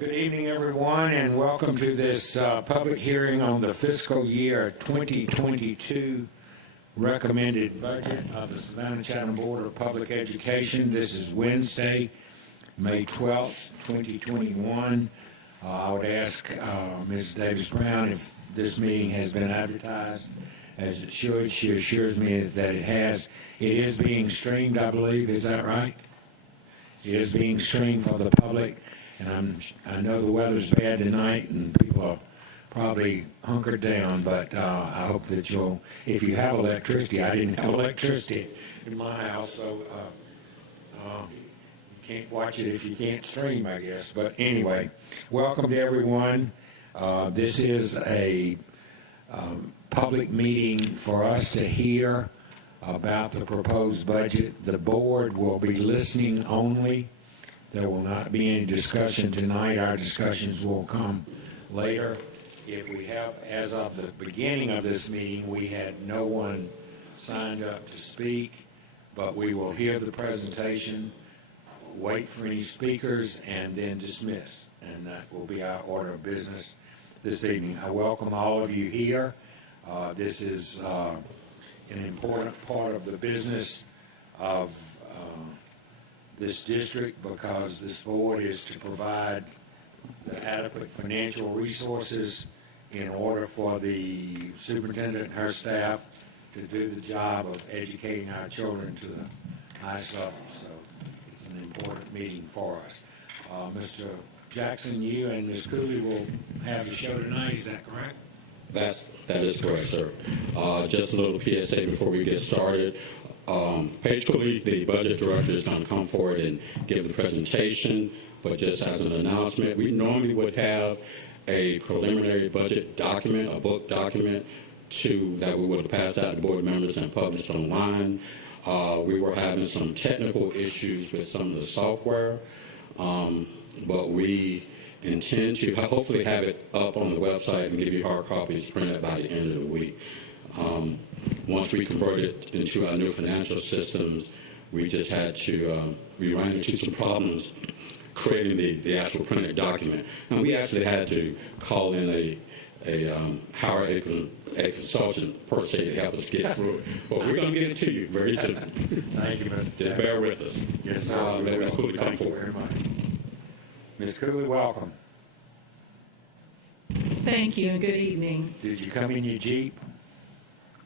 Good evening, everyone, and welcome to this public hearing on the fiscal year 2022 recommended budget of the Savannah Chatham Board of Public Education. This is Wednesday, May 12th, 2021. I would ask Ms. Davis-Brown if this meeting has been advertised as it should. She assures me that it has. It is being streamed, I believe. Is that right? It is being streamed for the public. And I know the weather's bad tonight and people are probably hunkered down, but I hope that you'll, if you have electricity, I didn't have electricity in my house, so you can't watch it if you can't stream, I guess. But anyway, welcome to everyone. This is a public meeting for us to hear about the proposed budget. The board will be listening only. There will not be any discussion tonight. Our discussions will come later. If we have, as of the beginning of this meeting, we had no one signed up to speak, but we will hear the presentation, wait for any speakers, and then dismiss. And that will be our order of business this evening. I welcome all of you here. This is an important part of the business of this district, because this board is to provide the adequate financial resources in order for the superintendent and her staff to do the job of educating our children to the highest level. So it's an important meeting for us. Mr. Jackson, you and Ms. Cooley will have the show tonight. Is that correct? That is correct, sir. Just a little PSA before we get started. Paige Cooley, the budget director, is going to come forward and give the presentation, but just as an announcement, we normally would have a preliminary budget document, a book document, that we would have passed out to board members and published online. We were having some technical issues with some of the software, but we intend to hopefully have it up on the website and give you hard copies printed by the end of the week. Once we converted into our new financial systems, we just had to, we ran into some problems creating the actual printed document. And we actually had to call in hire a consultant per se to help us get through it. But we're going to get it to you very soon. Thank you, Mr. Just bear with us. Yes, sir. Ms. Cooley, come Thank you forward. very much. Ms. Cooley, welcome. Thank you and good evening. Did you come in your Jeep?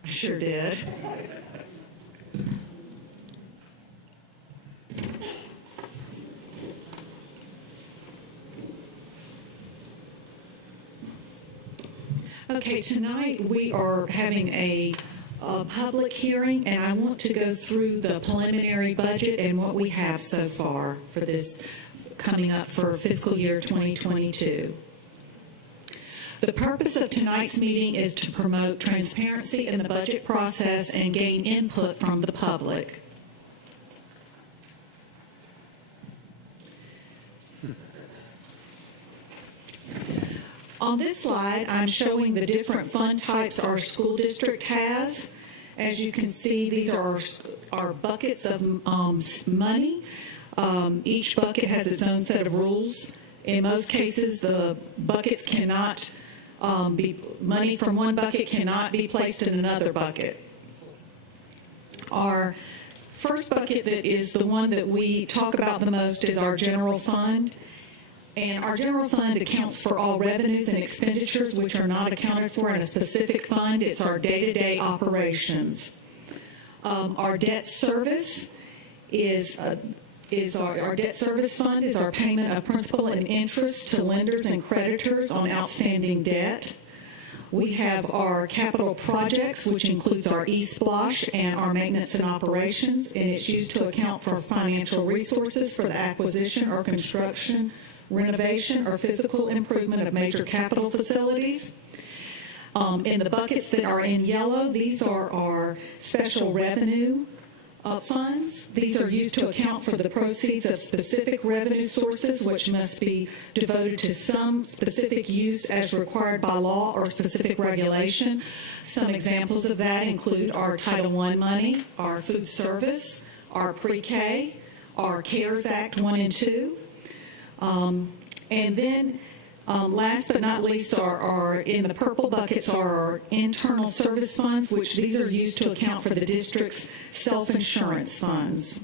I sure did. Okay, tonight we are having a public hearing, and I want to go through the preliminary budget and what we have so far for this coming up for fiscal year 2022. The purpose of tonight's meeting is to promote transparency in the budget process and gain input from the public. On this slide, I'm showing the different fund types our school district has. As you can see, these are our buckets of money. Each bucket has its own set of rules. In most cases, the buckets cannot money from one bucket cannot be placed in another bucket. Our first bucket, that is the one that we talk about the most, is our general fund. And our general fund accounts for all revenues and expenditures which are not accounted for in a specific fund. It's our day-to-day operations. Our debt service our debt service fund is our payment of principal and interest to lenders and creditors on outstanding debt. We have our capital projects, which includes our e-splosh and our maintenance and operations, and it's used to account for financial resources for the acquisition or construction, renovation, or physical improvement of major capital facilities. In the buckets that are in yellow, these are our special revenue funds. These are used to account for the proceeds of specific revenue sources, which must be devoted to some specific use as required by law or specific regulation. Some examples of that include our Title I money, our food service, our pre-K, our CARES Act 1 and 2. And then, last but not least, are in the purple buckets are our internal service funds, which these are used to account for the district's self-insurance funds.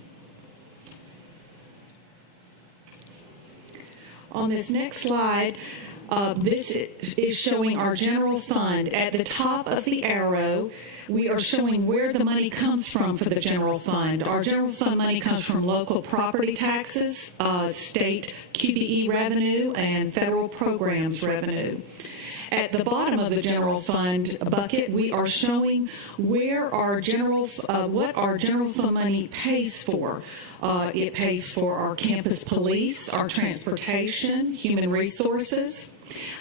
On this next slide, this is showing our general fund. At the top of the arrow, we are showing where the money comes from for the general fund. Our general fund money comes from local property taxes, state QBE revenue, and federal programs revenue. At the bottom of the general fund bucket, we are showing where our what our general fund money pays for. It pays for our campus police, our transportation, human resources,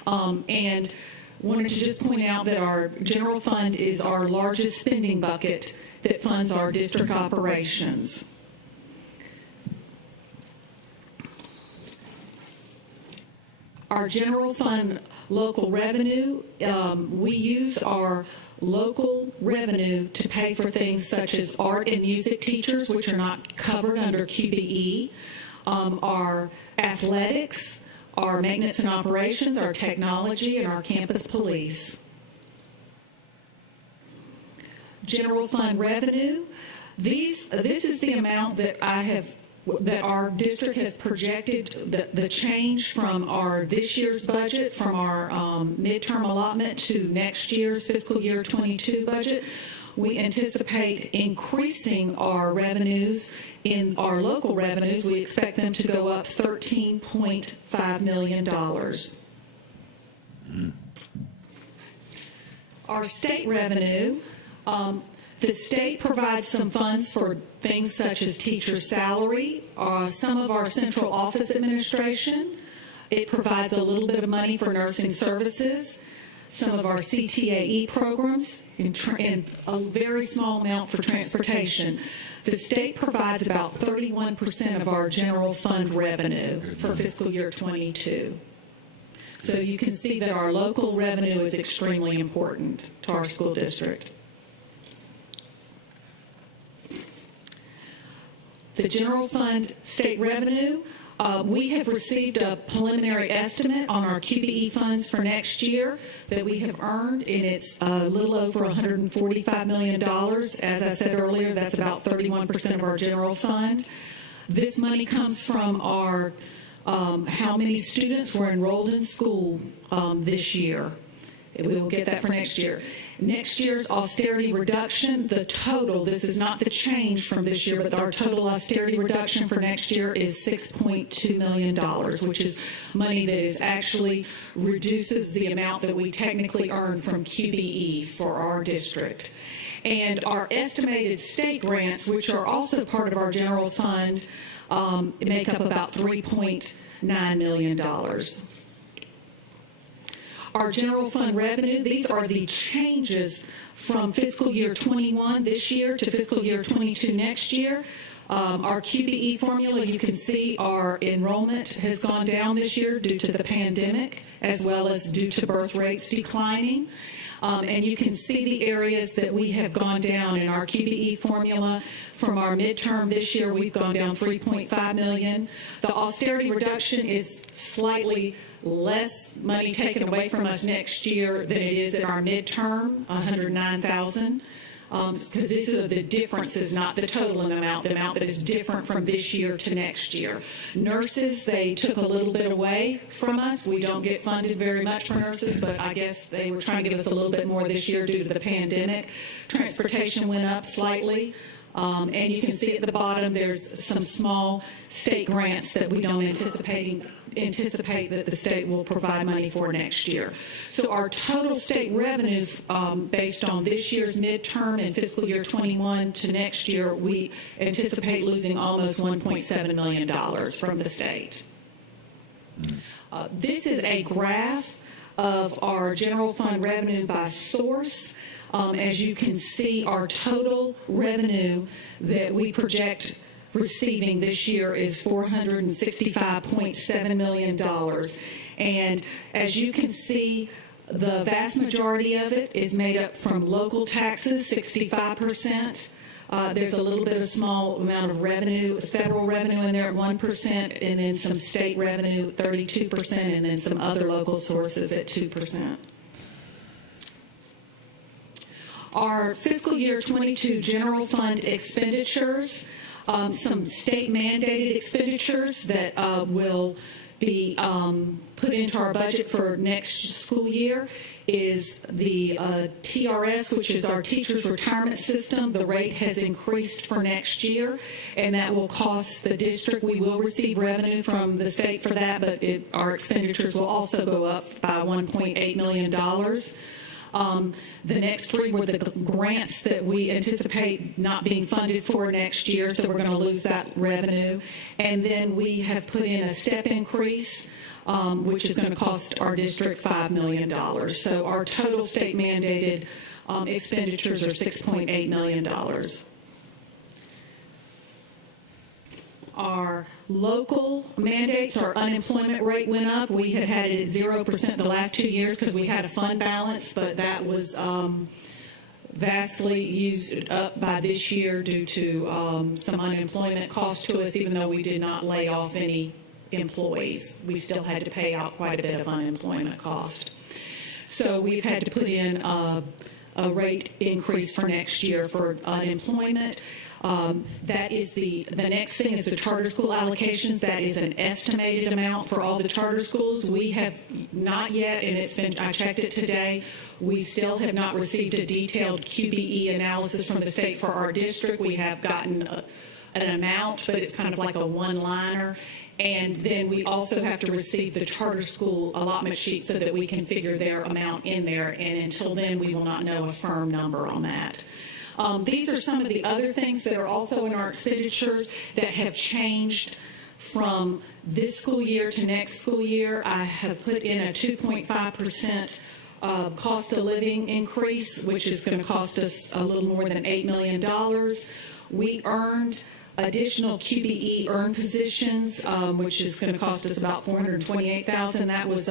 and wanted to just point out that our general fund is our largest spending bucket that funds our district operations. Our general fund local revenue, we use our local revenue to pay for things such as art and music teachers, which are not covered under QBE, our athletics, our maintenance and operations, our technology, and our campus police. General fund revenue, this is the amount that that our district has projected the change from our this year's budget, from our midterm allotment to next year's fiscal year 22 budget. We anticipate increasing our revenues. In our local revenues, we expect them to go up $13.5 million. Our state revenue, the state provides some funds for things such as teacher salary, some of our central office administration. It provides a little bit of money for nursing services, some of our CTAE programs, and a very small amount for transportation. The state provides about 31% of our general fund revenue for fiscal year 22. So you can see that our local revenue is extremely important to our school district. The general fund state revenue, we have received a preliminary estimate on our QBE funds for next year that we have earned, and it's a little over $145 million. As I said earlier, that's about 31% of our general fund. This money comes from our how many students were enrolled in school this year. We will get that for next year. Next year's austerity reduction, the total, this is not the change from this year, but our total austerity reduction for next year is $6.2 million, which is money that is actually reduces the amount that we technically earn from QBE for our district. And our estimated state grants, which are also part of our general fund, make up about $3.9 million. Our general fund revenue, these are the changes from fiscal year 21 this year to fiscal year 22 next year. Our QBE formula, you can see our enrollment has gone down this year due to the pandemic, as well as due to birth rates declining. And you can see the areas that we have gone down in our QBE formula. From our midterm this year, we've gone down $3.5 million. The austerity reduction is slightly less money taken away from us next year than it is at our midterm, $109,000. Because these are the differences, not the total amount, the amount that is different from this year to next year. Nurses, they took a little bit away from us. We don't get funded very much for nurses, but I guess they were trying to give us a little bit more this year due to the pandemic. Transportation went up slightly. And you can see at the bottom there's some small state grants that we don't anticipate that the state will provide money for next year. So our total state revenue based on this year's midterm and fiscal year 21 to next year, we anticipate losing almost $1.7 million from the state. This is a graph of our general fund revenue by source. As you can see, our total revenue that we project receiving this year is $465.7 million. And as you can see, the vast majority of it is made up from local taxes, 65%, There's a little bit of small amount of revenue, federal revenue in there at 1%, and then some state revenue, 32%, and then some other local sources at 2%. Our fiscal year 22 general fund expenditures, some state mandated expenditures that will be put into our budget for next school year is the TRS, which is our teachers retirement system. The rate has increased for next year, and that will cost the district. We will receive revenue from the state for that, but our expenditures will also go up by $1.8 million. The next three were the grants that we anticipate not being funded for next year, so we're going to lose that revenue. And then we have put in a step increase, which is going to cost our district $5 million. So our total state mandated expenditures are $6.8 million. Our local mandates, our unemployment rate went up. We had had it at 0% the last 2 years because we had a fund balance, but that was vastly used up by this year due to some unemployment cost to us, even though we did not lay off any employees. We still had to pay out quite a bit of unemployment cost. So we've had to put in a rate increase for next year for unemployment. That is the next thing is the charter school allocations. That is an estimated amount for all the charter schools. We have not yet, and I checked it today, we still have not received a detailed QBE analysis from the state for our district. We have gotten an amount, but it's kind of like a one-liner. And then we also have to receive the charter school allotment sheet so that we can figure their amount in there. And until then, we will not know a firm number on that. These are some of the other things that are also in our expenditures that have changed from this school year to next school year. I have put in a 2.5% cost of living increase, which is going to cost us a little more than $8 million. We earned additional QBE earned positions, which is going to cost us about $428,000. That was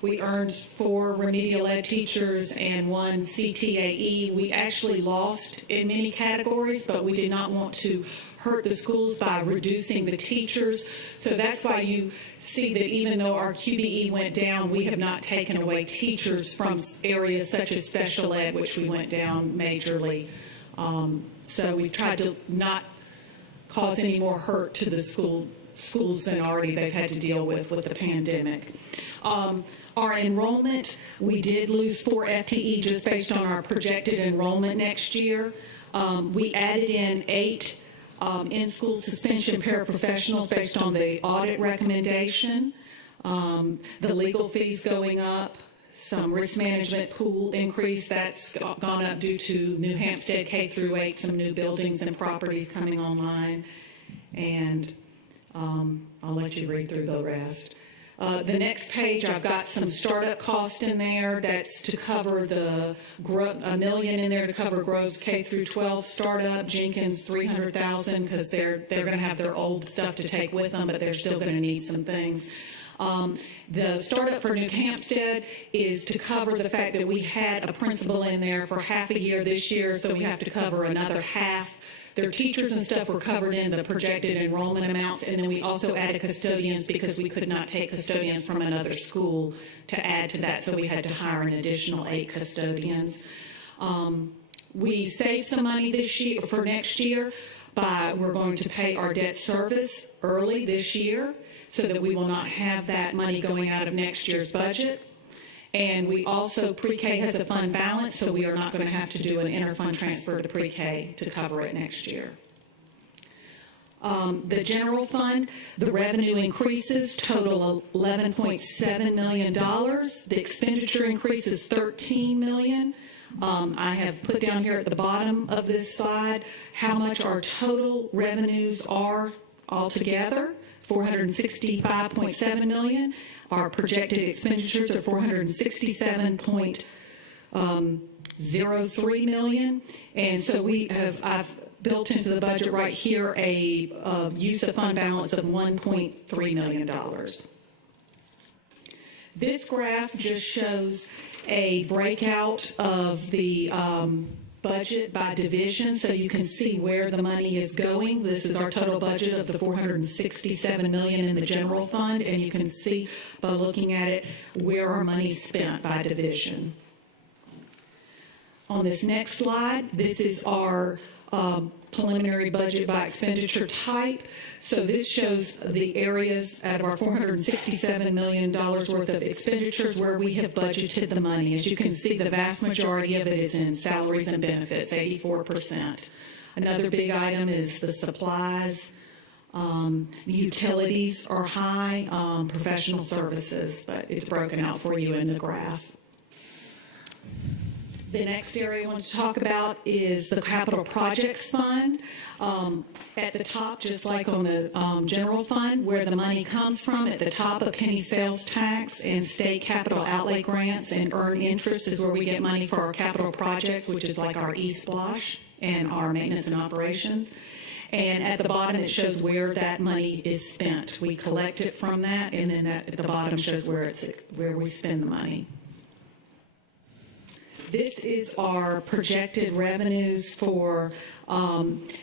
we earned 4 remedial ed teachers and 1 CTAE. We actually lost in many categories, but we did not want to hurt the schools by reducing the teachers. So that's why you see that even though our QBE went down, we have not taken away teachers from areas such as special ed, which we went down majorly. So we've tried to not cause any more hurt to the schools than already they've had to deal with the pandemic. Our enrollment, we did lose 4 FTE just based on our projected enrollment next year. We added in 8 in-school suspension paraprofessionals based on the audit recommendation. The legal fees going up, some risk management pool increase that's gone up due to New Hampstead K through 8, some new buildings and properties coming online, and I'll let you read through the rest. The next page, I've got some startup cost in there. That's to cover $1 million in there to cover Grove's K through 12 startup. Jenkins $300,000 because they're going to have their old stuff to take with them, but they're still going to need some things. The startup for New Hampstead is to cover the fact that we had a principal in there for half a year this year, so we have to cover another half. Their teachers and stuff were covered in the projected enrollment amounts, and then we also added custodians because we could not take custodians from another school to add to that, so we had to hire an additional 8 custodians. We saved some money this year for next year we're going to pay our debt service early this year, so that we will not have that money going out of next year's budget. And we also, pre-K has a fund balance, so we are not going to have to do an inter-fund transfer to pre-K to cover it next year. The general fund, the revenue increases total $11.7 million. The expenditure increase is $13 million. I have put down here at the bottom of this slide how much our total revenues are altogether. $465.7 million. Our projected expenditures are $467.03 million. And so I've built into the budget right here a use of fund balance of $1.3 million. This graph just shows a breakout of the budget by division so you can see where the money is going. This is our total budget of the $467 million in the general fund, and you can see by looking at it where our money's spent by division. On this next slide, this is our preliminary budget by expenditure type. So this shows the areas out of our $467 million worth of expenditures where we have budgeted the money. As you can see, the vast majority of it is in salaries and benefits, 84%. Another big item is the supplies. Utilities are high, professional services, but it's broken out for you in the graph. The next area I want to talk about is the Capital Projects Fund. At the top, just like on the general fund, where the money comes from, at the top of penny sales tax and state capital outlay grants and earned interest is where we get money for our capital projects, which is like our E-Splosh and our maintenance and operations. And at the bottom, it shows where that money is spent. We collect it from that, and then at the bottom shows where we spend the money. This is our projected revenues for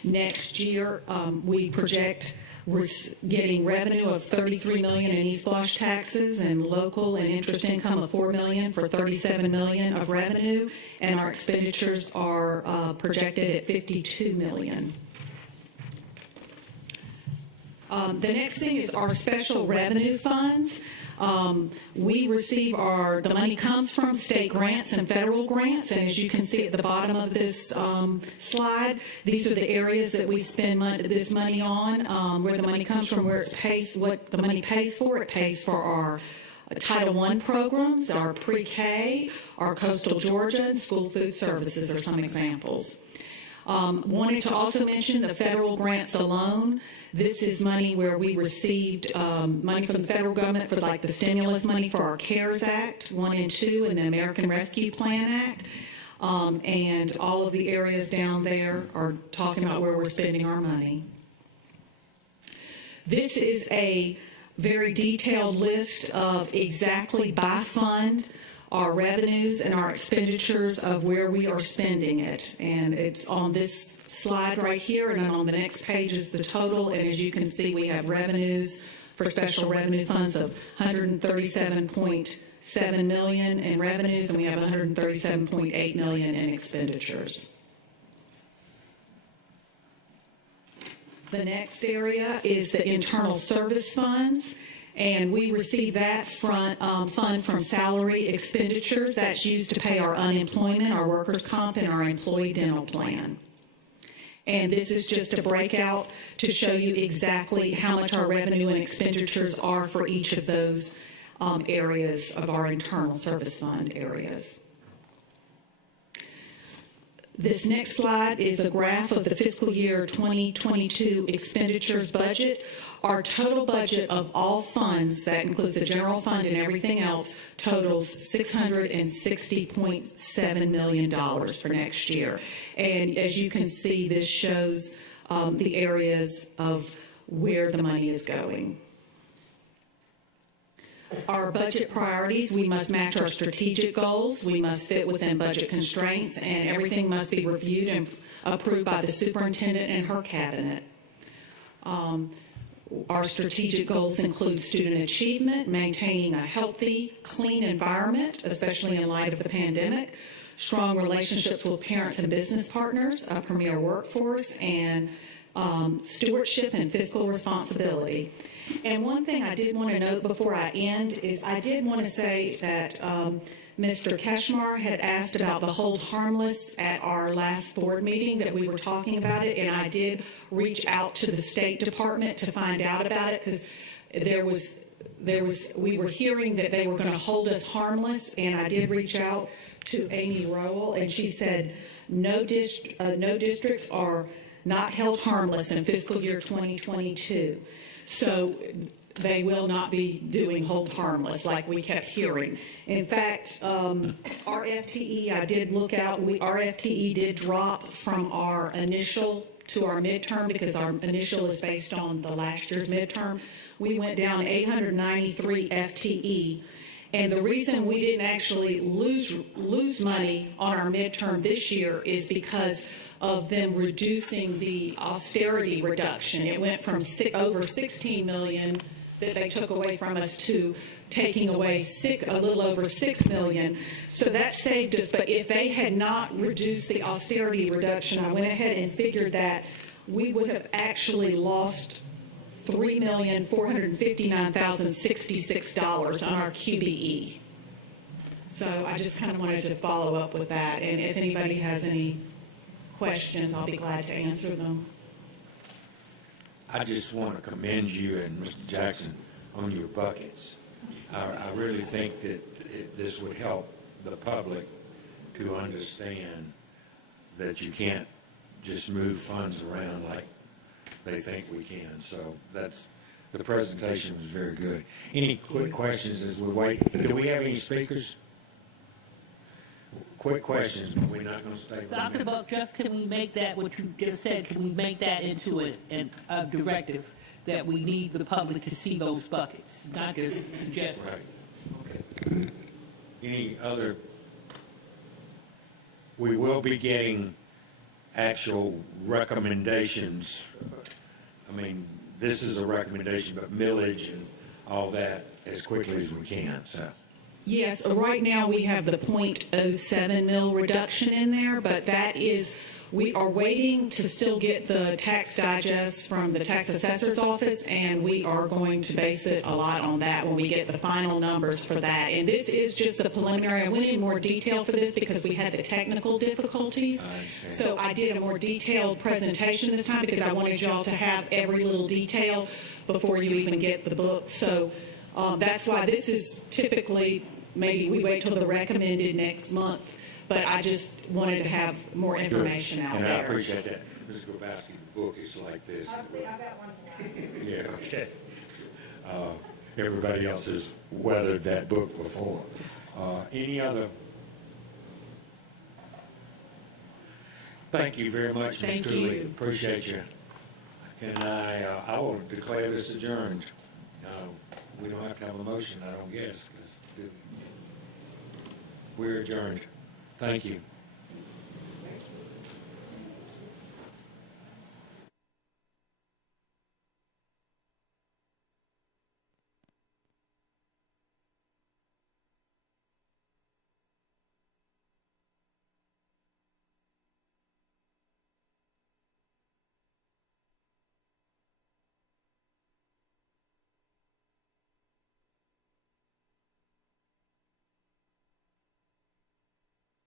next year. We project we're getting revenue of $33 million in E-Splosh taxes and local and interest income of $4 million for $37 million of revenue, and our expenditures are projected at $52 million. The next thing is our special revenue funds. We receive the money comes from state grants and federal grants, and as you can see at the bottom of this slide, these are the areas that we spend this money on, where the money comes from, where what the money pays for. It pays for our Title I programs, our pre-K, our Coastal Georgia, and school food services are some examples. Wanted to also mention the federal grants alone. This is money where we received money from the federal government for like the stimulus money for our CARES Act 1 and 2 and the American Rescue Plan Act. And all of the areas down there are talking about where we're spending our money. This is a very detailed list of exactly by fund our revenues and our expenditures of where we are spending it. And it's on this slide right here, and then on the next page is the total. And as you can see, we have revenues for special revenue funds of $137.7 million in revenues, and we have $137.8 million in expenditures. The next area is the internal service funds. And we receive that fund from salary expenditures. That's used to pay our unemployment, our workers' comp, and our employee dental plan. And this is just a breakout to show you exactly how much our revenue and expenditures are for each of those areas of our internal service fund areas. This next slide is a graph of the fiscal year 2022 expenditures budget. Our total budget of all funds, that includes the general fund and everything else, totals $660.7 million for next year. And as you can see, this shows the areas of where the money is going. Our budget priorities, we must match our strategic goals, we must fit within budget constraints, and everything must be reviewed and approved by the superintendent and her cabinet. Our strategic goals include student achievement, maintaining a healthy, clean environment, especially in light of the pandemic, strong relationships with parents and business partners, a premier workforce, and stewardship and fiscal responsibility. And one thing I did want to note before I end is I did want to say that Mr. Keshmar had asked about the hold harmless at our last board meeting that we were talking about it, and I did reach out to the State Department to find out about it because we were hearing that they were going to hold us harmless, and I did reach out to Amy Rowell, and she said no districts are not held harmless in fiscal year 2022. So they will not be doing hold harmless like we kept hearing. In fact, our FTE, I did look out, our FTE did drop from our initial to our midterm because our initial is based on the last year's midterm. We went down 893 FTE, And the reason we didn't actually lose money on our midterm this year is because of them reducing the austerity reduction. It went from over 16 million that they took away from us to taking away a little over 6 million. So that saved us, but if they had not reduced the austerity reduction, I went ahead and figured that we would have actually lost $3,459,066 on our QBE. So I just kind of wanted to follow up with that, and if anybody has any questions, I'll be glad to answer them. I just want to commend you and Mr. Jackson on your buckets. I really think that this would help the public to understand that you can't just move funds around like they think we can. So the presentation was very good. Any quick questions as we wait? Do we have any speakers? Quick questions, but we're not going to stay. Dr. Buck, just can we make that, what you just said, can we make that into a directive that we need the public to see those buckets, not just suggest? Right. Okay. Any other? We will be getting actual recommendations. I mean, this is a recommendation, but millage and all that as quickly as we can, so. Yes, right now we have the .07 mil reduction in there, but that is, we are waiting to still get the tax digest from the tax assessor's office, and we are going to base it a lot on that when we get the final numbers for that. And this is just a preliminary. I went in more detail for this because we had the technical difficulties. So I did a more detailed presentation this time because I wanted y'all to have every little detail before you even get the book. So that's why this is typically, maybe we wait till the recommended next month, but I just wanted to have more information out and there. I appreciate that. Ms. Grabowski, the book is like this. I got one more. Yeah, okay. Everybody else has weathered that book before. Any other? Thank you very much, Ms. Thank Cooley. you. Appreciate you. Can I will declare this adjourned. We don't have to have a motion, I don't guess, 'cause we're adjourned. Thank you.